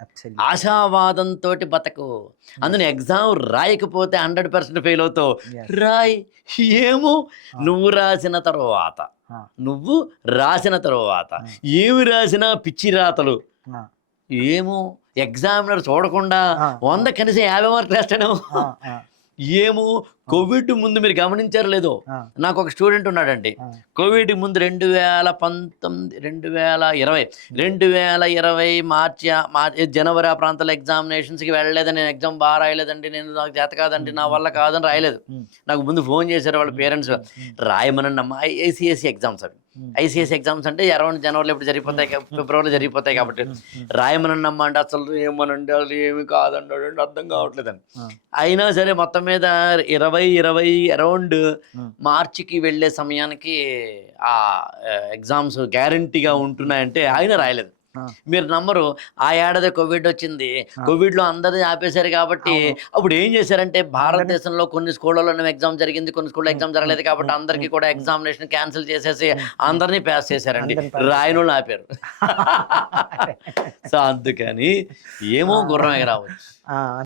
Absolutely. ఆశావాదంతో బతకు. అందులో yes. Exam రాయకపోతే 100% fail అవుతావు. Yes. రాయి. ఏమో ఆ! నువ్వు రాసిన తర్వాత, ఆ! నువ్వు రాసిన తరువాత ఆ! ఏమి రాసినా పిచ్చి రాతలు. ఆ! ఏమో ఎగ్జామినర్ చూడకుండా ఆ! 100 కనీసం 50 మార్కులు వేస్తాడేమో. ఆ! ఆ! ఏమో ఆ! కోవిడ్ ముందు మీరు గమనించారో లేదో, ఆ! నాకు ఒక స్టూడెంట్ ఉన్నాడండి. ఆ! కోవిడ్ ముందు 2019, 2020, 2020 జనవరి ఆ ప్రాంతాల్లో ఎగ్జామినేషన్స్‌కి వెళ్ళలేదని, నేను ఎగ్జామ్ బాగా రాయలేదండి, నాకు చేత కాదండి, హ్మ్. నా హ్మ్. వల్ల కాదని రాయలేదు. హ్మ్. నాకు ముందు ఫోన్ చేశారు వాళ్ళ హ్మ్. పేరెంట్స్, హ్మ్. హ్మ్. రాయమనండమ్మా. ఐసీఎస్ఈ ఎగ్జామ్స్ అవి. హ్మ్. హ్మ్. ఐసీఎస్ఈ ఎగ్జామ్స్ అంటే అరౌండ్ జనవరిలో ఇప్పుడు హ్మ్. జరిగిపోతాయి, హ్మ్. ఫిబ్రవరిలో హ్మ్. జరిగిపోతాయి హ్మ్. కాబట్టి హ్మ్. హ్మ్. రాయమనండమ్మా అంటే, అసలు ఏమనండి, అసలు ఏమి కాదన్నాడండి, అర్థం హ్మ్. కావట్లేదని. ఆ! అయినా సరే మొత్తం మీద 2020 అరౌండ్ హ్మ్. మార్చికి వెళ్ళే సమయానికి ఆ ఎగ్జామ్స్ గ్యారంటీగా హ్మ్. హ్మ్. ఉంటున్నాయంటే హ్మ్. ఆయన హ్మ్. రాయలేదు. ఆ! మీరు నమ్మరు, ఆ ఏడాది కోవిడ్ వచ్చింది. ఆ! కోవిడ్‌లో అందరిని ఆపేశారు కాబట్టి అవును. అప్పుడు ఏం చేశారంటే, అందరిని భారతదేశంలో కొన్ని స్కూళ్ళలోనేమో ఎగ్జామ్ జరిగింది, కొన్ని స్కూల్‌లో హ్మ్. ఎగ్జామ్ హ్మ్. జరగలేదు కాబట్టి హ్మ్. అందరికీ హ్మ్. కూడా హ్మ్. ఎగ్జామినేషన్ క్యాన్సిల్ చేసేసి హ్మ్. హ్మ్. అందరిని పాస్ చేశారండి. అందరిని పాస్ చేశారు. రాయనోళ్ళని ఆపారు. సో, అందుకని ఏమో ఆ! గుర్రం ఎగరావచ్చు. ఆ!